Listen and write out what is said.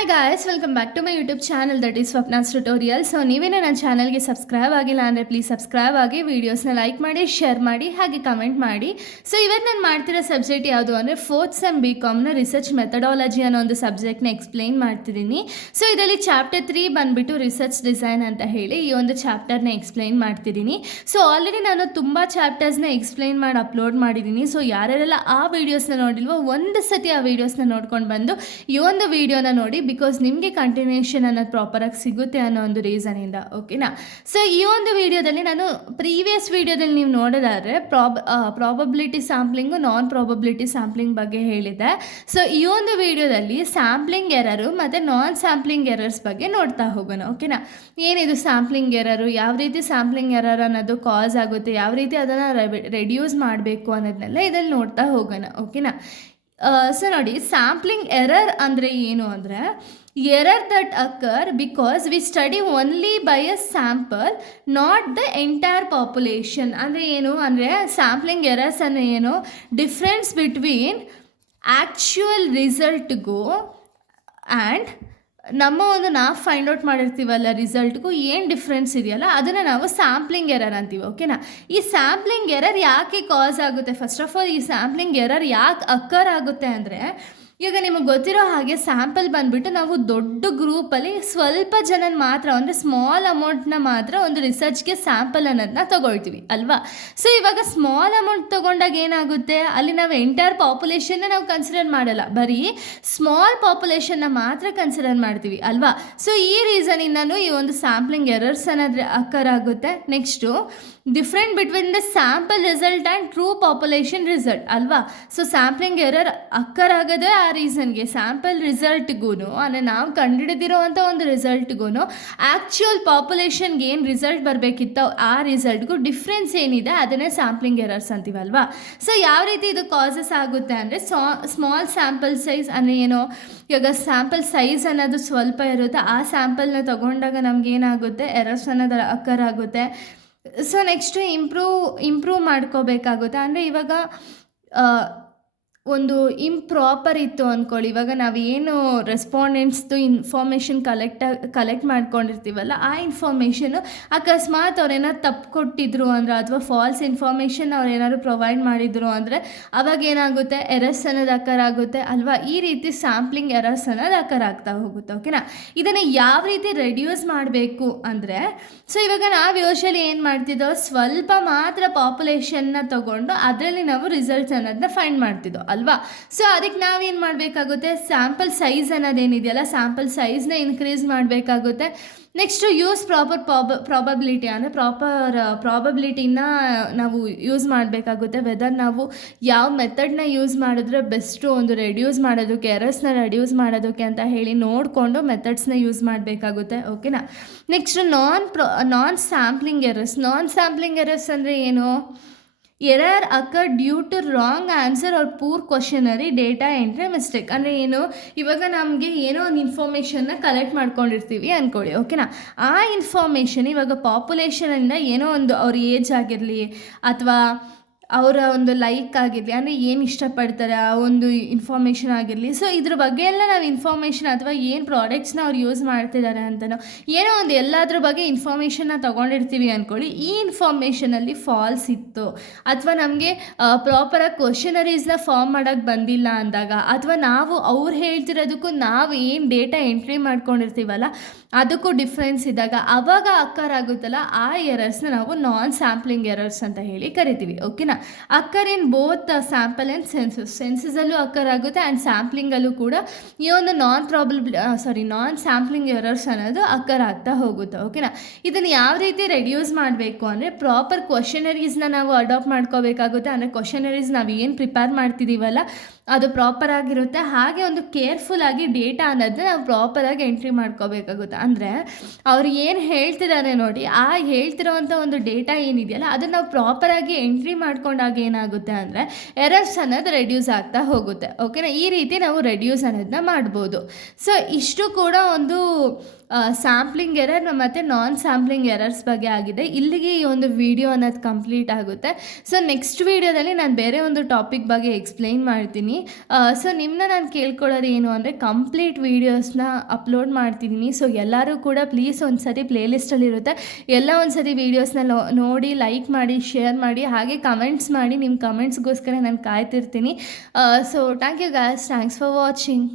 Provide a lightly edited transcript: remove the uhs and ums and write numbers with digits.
Hi guys, welcome back to my YouTube channel that is Swapna's tutorial. So ನೀವೇನೇ ನನ್ನ ಚಾನಲ್ಗೆ subscribe ಆಗಿಲ್ಲ ಅಂದರೆ ಪ್ಲೀಸ್ ಸಬ್ಸ್ಕ್ರೈಬ್ ಆಗಿ, ವೀಡಿಯೋಸ್ನ ಲೈಕ್ ಮಾಡಿ, ಶೇರ್ ಮಾಡಿ, ಹಾಗೆ ಕಮೆಂಟ್ ಮಾಡಿ. ಸೊ ಇವತ್ತು ನಾನು ಮಾಡ್ತಿರೋ ಸಬ್ಜೆಕ್ಟ್ ಯಾವುದು ಅಂದರೆ ಫೋರ್ತ್ ಸೆಮ್ BComನ ರಿಸರ್ಚ್ ಮೆಥಡಾಲಜಿ ಅನ್ನೋ ಒಂದು ಸಬ್ಜೆಕ್ಟ್ನ ಎಕ್ಸ್ಪ್ಲೈನ್ ಮಾಡ್ತಿದ್ದೀನಿ. ಸೊ ಇದರಲ್ಲಿ ಚಾಪ್ಟರ್ 3 ಬಂದುಬಿಟ್ಟು ರಿಸರ್ಚ್ ಡಿಸೈನ್ ಅಂತ ಹೇಳಿ ಈ ಒಂದು ಚಾಪ್ಟರ್ನ ಎಕ್ಸ್ಪ್ಲೈನ್ ಮಾಡ್ತಿದ್ದೀನಿ. ಸೊ ಆಲ್ರೆಡಿ ನಾನು ತುಂಬ ಚಾಪ್ಟರ್ಸ್ನ ಎಕ್ಸ್ಪ್ಲೈನ್ ಮಾಡಿ ಅಪ್ಲೋಡ್ ಮಾಡಿದ್ದೀನಿ. ಸೊ ಯಾರ್ಯಾರೆಲ್ಲ ಆ ವೀಡಿಯೋಸ್ನ ನೋಡಿಲ್ವೋ ಒಂದು ಸತಿ ಆ ವೀಡಿಯೋಸ್ನ ನೋಡ್ಕೊಂಡು ಬಂದು ಈ ಒಂದು ವೀಡಿಯೋನ ನೋಡಿ, ಬಿಕಾಸ್ ನಿಮಗೆ ಕಂಟಿನ್ಯೂಷನ್ ಅನ್ನೋದು ಪ್ರಾಪರಾಗಿ ಸಿಗುತ್ತೆ ಅನ್ನೋ ಒಂದು ರೀಸನಿಂದ. ಓಕೆನಾ? ಸೊ ಈ ಒಂದು ವಿಡಿಯೋದಲ್ಲಿ ನಾನು ಪ್ರೀವಿಯಸ್ ವಿಡಿಯೋದಲ್ಲಿ ನೀವು ನೋಡೋದಾದರೆ ಪ್ರಾಬಬಿಲಿಟಿ ಸ್ಯಾಂಪ್ಲಿಂಗು, ನಾನ್ ಪ್ರಾಬಬಿಲಿಟಿ ಸ್ಯಾಂಪ್ಲಿಂಗ್ ಬಗ್ಗೆ ಹೇಳಿದೆ. ಸೊ ಈ ಒಂದು ವಿಡಿಯೋದಲ್ಲಿ ಸ್ಯಾಂಪ್ಲಿಂಗ್ ಎರರು ಮತ್ತು ನಾನ್ ಸ್ಯಾಂಪ್ಲಿಂಗ್ ಎರರ್ಸ್ ಬಗ್ಗೆ ನೋಡ್ತಾ ಹೋಗೋಣ. ಓಕೆನಾ? ಏನಿದು ಸ್ಯಾಂಪ್ಲಿಂಗ್ ಎರರು, ಯಾವ ರೀತಿ ಸ್ಯಾಂಪ್ಲಿಂಗ್ ಎರರ್ ಅನ್ನೋದು ಕಾಸ್ ಆಗುತ್ತೆ, ಯಾವ ರೀತಿ ಅದನ್ನು ರೆಡ್ಯೂಸ್ ಮಾಡಬೇಕು ಅನ್ನೋದನ್ನೆಲ್ಲ ಇದರಲ್ಲಿ ನೋಡ್ತಾ ಹೋಗೋಣ. ಓಕೆನಾ? ಸೊ ನೋಡಿ, ಸ್ಯಾಂಪ್ಲಿಂಗ್ ಎರರ್ ಅಂದರೆ ಏನು ಅಂದರೆ error that occur because we study only by a sample, not the entire population. ಅಂದರೆ ಏನು ಅಂದರೆ ಸ್ಯಾಂಪ್ಲಿಂಗ್ ಎರರ್ಸ್ ಅಂದರೆ ಏನು, ಡಿಫ್ರೆನ್ಸ್ ಬಿಟ್ವೀನ್ ಆ್ಯಕ್ಚುಯಲ್ ರಿಸಲ್ಟ್ಗೂ ಆ್ಯಂಡ್ ನಮ್ಮ ಒಂದು ನಾವು ಫೈಂಡ್ ಔಟ್ ಮಾಡಿರ್ತೀವಲ್ಲ ರಿಸಲ್ಟ್ಗೂ ಏನು ಡಿಫ್ರೆನ್ಸ್ ಇದೆಯಲ್ಲ ಅದನ್ನು ನಾವು ಸ್ಯಾಂಪ್ಲಿಂಗ್ ಎರರ್ ಅಂತೀವಿ. ಓಕೆನಾ? ಈ ಸ್ಯಾಂಪ್ಲಿಂಗ್ ಎರರ್ ಯಾಕೆ ಕಾಸ್ ಆಗುತ್ತೆ, ಫಸ್ಟ್ ಆಫ್ ಆಲ್ ಈ ಸ್ಯಾಂಪ್ಲಿಂಗ್ ಎರರ್ ಯಾಕೆ ಅಕ್ಕರ್ ಆಗುತ್ತೆ ಅಂದರೆ, ಈಗ ನಿಮಗೆ ಗೊತ್ತಿರೋ ಹಾಗೆ ಸ್ಯಾಂಪಲ್ ಬಂದುಬಿಟ್ಟು ನಾವು ದೊಡ್ಡ ಗ್ರೂಪಲ್ಲಿ ಸ್ವಲ್ಪ ಜನನ ಮಾತ್ರ, ಅಂದರೆ ಸ್ಮಾಲ್ ಅಮೌಂಟ್ನ ಮಾತ್ರ ಒಂದು ರಿಸರ್ಚ್ಗೆ ಸ್ಯಾಂಪಲ್ ಅನ್ನೋದನ್ನ ತೊಗೊಳ್ತೀವಿ ಅಲ್ವಾ? ಸೊ ಇವಾಗ ಸ್ಮಾಲ್ ಅಮೌಂಟ್ ತೊಗೊಂಡಾಗ ಏನಾಗುತ್ತೆ, ಅಲ್ಲಿ ನಾವು ಎಂಟೈರ್ ಪಾಪ್ಯುಲೇಷನ್ನ ನಾವು ಕನ್ಸಿಡರ್ ಮಾಡಲ್ಲ, ಬರೀ ಸ್ಮಾಲ್ ಪಾಪ್ಯುಲೇಷನ್ನ ಮಾತ್ರ ಕನ್ಸಿಡರ್ ಮಾಡ್ತೀವಿ ಅಲ್ವಾ? ಸೊ ಈ ರೀಸನಿಂದನೂ ಈ ಒಂದು ಸ್ಯಾಂಪ್ಲಿಂಗ್ ಎರರ್ಸ್ ಅನ್ನೋದು ಅಕ್ಕರ್ ಆಗುತ್ತೆ. Next different between the sample result and true population result ಅಲ್ವಾ? ಸೊ ಸ್ಯಾಂಪ್ಲಿಂಗ್ ಎರರ್ ಅಕ್ಕರ್ ಆಗೋದೇ ಆ ರೀಸನ್ಗೆ, ಸ್ಯಾಂಪಲ್ ರಿಸಲ್ಟ್ಗೂ ಅಂದರೆ ನಾವು ಕಂಡುಹಿಡಿದಿರೋವಂಥ ಒಂದು ರಿಸಲ್ಟ್ಗೂ ಆ್ಯಕ್ಚುಯಲ್ ಪಾಪ್ಯುಲೇಷನ್ಗೆ ಏನು ರಿಸಲ್ಟ್ ಬರಬೇಕಿತ್ತೋ ಆ ರಿಸಲ್ಟ್ಗೂ ಡಿಫ್ರೆನ್ಸ್ ಏನಿದೆ ಅದನ್ನೇ ಸ್ಯಾಂಪ್ಲಿಂಗ್ ಎರರ್ಸ್ ಅಂತೀವಲ್ವಾ? ಸೊ ಯಾವ ರೀತಿ ಇದು ಕಾಸಸ್ ಆಗುತ್ತೆ ಅಂದರೆ, ಸ್ಮಾಲ್ ಸ್ಯಾಂಪಲ್ ಸೈಜ್ ಅಂದರೆ ಏನು, ಇವಾಗ ಸ್ಯಾಂಪಲ್ ಸೈಜ್ ಅನ್ನೋದು ಸ್ವಲ್ಪ ಇರುತ್ತೆ, ಆ ಸ್ಯಾಂಪಲ್ನ ತೊಗೊಂಡಾಗ ನಮಗೇನಾಗುತ್ತೆ, ಎರರ್ಸ್ ಅನ್ನೋದು ಅಕ್ಕರ್ ಆಗುತ್ತೆ. ಸೊ ನೆಕ್ಸ್ಟು ಇಂಪ್ರೂವ್ ಮಾಡ್ಕೋಬೇಕಾಗುತ್ತೆ. ಅಂದರೆ ಇವಾಗ ಒಂದು ಇಂಪ್ರಾಪರ್ ಇತ್ತು ಅಂದ್ಕೊಳ್ಳಿ, ಇವಾಗ ನಾವು ಏನು ರೆಸ್ಪಾಂಡೆಂಟ್ಸ್ದು ಇನ್ಫಾರ್ಮೇಷನ್ ಕಲೆಕ್ಟ್ ಮಾಡ್ಕೊಂಡಿರ್ತೀವಲ್ಲ, ಆ ಇನ್ಫಾರ್ಮೇಷನು ಅಕಸ್ಮಾತ್ ಅವ್ರೇನಾದ್ರು ತಪ್ಪು ಕೊಟ್ಟಿದ್ರು ಅಂದರೆ, ಅಥವಾ ಫಾಲ್ಸ್ ಇನ್ಫಾರ್ಮೇಷನ್ ಅವ್ರು ಏನಾದ್ರು ಪ್ರೊವೈಡ್ ಮಾಡಿದ್ರು ಅಂದರೆ ಅವಾಗ ಏನಾಗುತ್ತೆ, ಎರರ್ಸ್ ಅನ್ನೋದು ಅಕ್ಕರ್ ಆಗುತ್ತೆ ಅಲ್ವಾ? ಈ ರೀತಿ ಸ್ಯಾಂಪ್ಲಿಂಗ್ ಎರರ್ಸ್ ಅನ್ನೋದು ಅಕ್ಕರ್ ಆಗ್ತಾ ಹೋಗುತ್ತೆ. ಓಕೆನಾ? ಇದನ್ನು ಯಾವ ರೀತಿ ರೆಡ್ಯೂಸ್ ಮಾಡಬೇಕು ಅಂದರೆ, ಸೊ ಇವಾಗ ನಾವು ಯೂಶಲಿ ಏನು ಮಾಡ್ತಿದ್ದೋ, ಸ್ವಲ್ಪ ಮಾತ್ರ ಪಾಪ್ಯುಲೇಷನ್ನ ತೊಗೊಂಡು ಅದರಲ್ಲಿ ನಾವು ರಿಸಲ್ಟ್ಸ್ ಅನ್ನೋದನ್ನ ಫೈಂಡ್ ಮಾಡ್ತಿದ್ದೋ ಅಲ್ವಾ? ಸೊ ಅದಕ್ಕೆ ನಾವೇನು ಮಾಡಬೇಕಾಗುತ್ತೆ, ಸ್ಯಾಂಪಲ್ ಸೈಜ್ ಅನ್ನೋದೇನಿದೆಯಲ್ಲ, ಸ್ಯಾಂಪಲ್ ಸೈಜ್ನ ಇನ್ಕ್ರೀಸ್ ಮಾಡಬೇಕಾಗುತ್ತೆ. ನೆಕ್ಸ್ಟು ಯೂಸ್ ಪ್ರಾಬಬಿಲಿಟಿ ಅಂದರೆ ಪ್ರಾಬಬಿಲಿಟಿನ ನಾವು ಯೂಸ್ ಮಾಡಬೇಕಾಗುತ್ತೆ. ವೆದರ್ ನಾವು ಯಾವ ಮೆಥಡ್ನ ಯೂಸ್ ಮಾಡಿದ್ರೆ ಬೆಸ್ಟು ಒಂದು ರೆಡ್ಯೂಸ್ ಮಾಡೋದಕ್ಕೆ, ಎರರ್ಸ್ನ ರೆಡ್ಯೂಸ್ ಮಾಡೋದಕ್ಕೆ ಅಂತ ಹೇಳಿ ನೋಡಿಕೊಂಡು ಮೆಥಡ್ಸ್ನ ಯೂಸ್ ಮಾಡಬೇಕಾಗುತ್ತೆ. ಓಕೆನಾ? ನೆಕ್ಸ್ಟು ನಾನ್ ಸ್ಯಾಂಪ್ಲಿಂಗ್ ಎರರ್ಸ್ ಅಂದರೆ ಏನು, error occur due to wrong answer or poor questionnaire data entry mistake. ಅಂದರೆ ಏನು, ಇವಾಗ ನಮಗೆ ಏನೋ ಒಂದು ಇನ್ಫಾರ್ಮೇಷನ್ನ ಕಲೆಕ್ಟ್ ಮಾಡ್ಕೊಂಡಿರ್ತೀವಿ ಅಂದ್ಕೊಳ್ಳಿ. ಓಕೆನಾ? ಆ ಇನ್ಫಾರ್ಮೇಷನ್ ಇವಾಗ ಪಾಪ್ಯುಲೇಷನಿಂದ ಏನೋ ಒಂದು ಅವ್ರ ಏಜ್ ಆಗಿರಲಿ ಅಥವಾ ಅವರ ಒಂದು ಲೈಕ್ ಆಗಿರಲಿ, ಅಂದರೆ ಏನು ಇಷ್ಟಪಡ್ತಾರೆ ಆ ಒಂದು ಇನ್ಫಾರ್ಮೇಷನ್ ಆಗಿರಲಿ, ಸೊ ಇದ್ರ ಬಗ್ಗೆ ಎಲ್ಲ ನಾವು ಇನ್ಫಾರ್ಮೇಷನ್ ಅಥವಾ ಏನು ಪ್ರಾಡಕ್ಟ್ಸ್ನ ಅವ್ರು ಯೂಸ್ ಮಾಡ್ತಿದ್ದಾರೆ ಅಂತನೋ ಏನೋ ಒಂದು ಎಲ್ಲದ್ರ ಬಗ್ಗೆ ಇನ್ಫಾರ್ಮೇಷನ್ನ ತೊಗೊಂಡಿರ್ತೀವಿ ಅಂದ್ಕೊಳ್ಳಿ. ಈ ಇನ್ಫಾರ್ಮೇಷನಲ್ಲಿ ಫಾಲ್ಸ್ ಇತ್ತು ಅಥವಾ ನಮಗೆ ಪ್ರಾಪರಾಗಿ ಕ್ವಶನರೀಸ್ನ ಫಾರ್ಮ್ ಮಾಡೋಕ್ಕೆ ಬಂದಿಲ್ಲ ಅಂದಾಗ, ಅಥವಾ ನಾವು ಅವ್ರು ಹೇಳ್ತಿರೋದಕ್ಕೂ ನಾವು ಏನು ಡೇಟಾ ಎಂಟ್ರಿ ಮಾಡ್ಕೊಂಡಿರ್ತೀವಲ್ಲ ಅದಕ್ಕೂ ಡಿಫ್ರೆನ್ಸ್ ಇದ್ದಾಗ ಅವಾಗ ಅಕ್ಕರ್ ಆಗುತ್ತಲ್ಲ, ಆ ಎರರ್ಸ್ನ ನಾವು ನಾನ್ ಸ್ಯಾಂಪ್ಲಿಂಗ್ ಎರರ್ಸ್ ಅಂತ ಹೇಳಿ ಕರಿತೀವಿ. ಓಕೆನಾ? ಅಕ್ಕರ್ ಇನ್ ಬೋತ್ ಸ್ಯಾಂಪಲ್ ಆ್ಯಂಡ್ ಸೆನ್ಸಸಲ್ಲೂ ಅಕ್ಕರ್ ಆಗುತ್ತೆ ಆ್ಯಂಡ್ ಸ್ಯಾಂಪ್ಲಿಂಗಲ್ಲೂ ಕೂಡ ಈ ಒಂದು ನಾನ್ ಸ್ಯಾಂಪ್ಲಿಂಗ್ ಎರರ್ಸ್ ಅನ್ನೋದು ಅಕ್ಕರ್ ಆಗ್ತಾ ಹೋಗುತ್ತೆ. ಓಕೆನಾ? ಇದನ್ನು ಯಾವ ರೀತಿ ರೆಡ್ಯೂಸ್ ಮಾಡಬೇಕು ಅಂದರೆ, ಪ್ರಾಪರ್ ಕ್ವಶನರೀಸ್ನ ನಾವು ಅಡಾಪ್ಟ್ ಮಾಡ್ಕೋಬೇಕಾಗುತ್ತೆ. ಅಂದರೆ ಕ್ವಶನರೀಸ್ ನಾವು ಏನು ಪ್ರಿಪೇರ್ ಮಾಡ್ತಿದ್ದೀವಲ್ಲ ಅದು ಪ್ರಾಪರಾಗಿರುತ್ತೆ. ಹಾಗೆ ಒಂದು ಕೇರ್ಫುಲ್ಲಾಗಿ ಡೇಟಾ ಅನ್ನೋದನ್ನ ನಾವು ಪ್ರಾಪರಾಗಿ ಎಂಟ್ರಿ ಮಾಡ್ಕೋಬೇಕಾಗುತ್ತೆ. ಅಂದರೆ ಅವ್ರು ಏನು ಹೇಳ್ತಿದ್ದಾರೆ ನೋಡಿ, ಆ ಹೇಳ್ತಿರೋವಂಥ ಒಂದು ಡೇಟಾ ಏನಿದೆಯಲ್ಲ ಅದನ್ನು ನಾವು ಪ್ರಾಪರಾಗಿ ಎಂಟ್ರಿ ಮಾಡ್ಕೊಂಡು ಮಾಡ್ಕೊಂಡಾಗ ಏನಾಗುತ್ತೆ ಅಂದರೆ ಎರರ್ಸ್ ಅನ್ನೋದು ರೆಡ್ಯೂಸ್ ಆಗ್ತಾ ಹೋಗುತ್ತೆ. ಓಕೆನಾ, ಈ ರೀತಿ ನಾವು ರೆಡ್ಯೂಸ್ ಅನ್ನೋದನ್ನ ಮಾಡ್ಬೋದು. ಸೊ ಇಷ್ಟು ಕೂಡ ಒಂದು ಸ್ಯಾಂಪ್ಲಿಂಗ್ ಎರರ್ ಮತ್ತು ನಾನ್ ಸ್ಯಾಂಪ್ಲಿಂಗ್ ಎರರ್ಸ್ ಬಗ್ಗೆ ಆಗಿದೆ. ಇಲ್ಲಿಗೆ ಈ ಒಂದು ವಿಡಿಯೋ ಅನ್ನೋದು ಕಂಪ್ಲೀಟ್ ಆಗುತ್ತೆ. ಸೊ ನೆಕ್ಸ್ಟ್ ವಿಡಿಯೋದಲ್ಲಿ ನಾನು ಬೇರೆ ಒಂದು ಟಾಪಿಕ್ ಬಗ್ಗೆ ಎಕ್ಸ್ಪ್ಲೈನ್ ಮಾಡ್ತೀನಿ. ಸೊ ನಿಮ್ಮನ್ನ ನಾನು ಕೇಳ್ಕೊಳ್ಳೋದು ಏನು ಅಂದರೆ ಕಂಪ್ಲೀಟ್ ವೀಡಿಯೋಸ್ನ ಅಪ್ಲೋಡ್ ಮಾಡ್ತಿದ್ದೀನಿ. ಸೊ ಎಲ್ಲರೂ ಕೂಡ ಪ್ಲೀಸ್ ಒಂದು ಸರಿ ಪ್ಲೇಲಿಸ್ಟಲ್ಲಿರುತ್ತೆ, ಎಲ್ಲ ಒಂದು ಸರಿ ವೀಡಿಯೋಸ್ನ ನೋಡಿ ಲೈಕ್ ಮಾಡಿ, ಶೇರ್ ಮಾಡಿ, ಹಾಗೆ ಕಮೆಂಟ್ಸ್ ಮಾಡಿ. ನಿಮ್ಮ ಕಮೆಂಟ್ಸ್ಗೋಸ್ಕರ ನಾನು ಕಾಯ್ತಿರ್ತೀನಿ. So thank you guys, thanks for watching.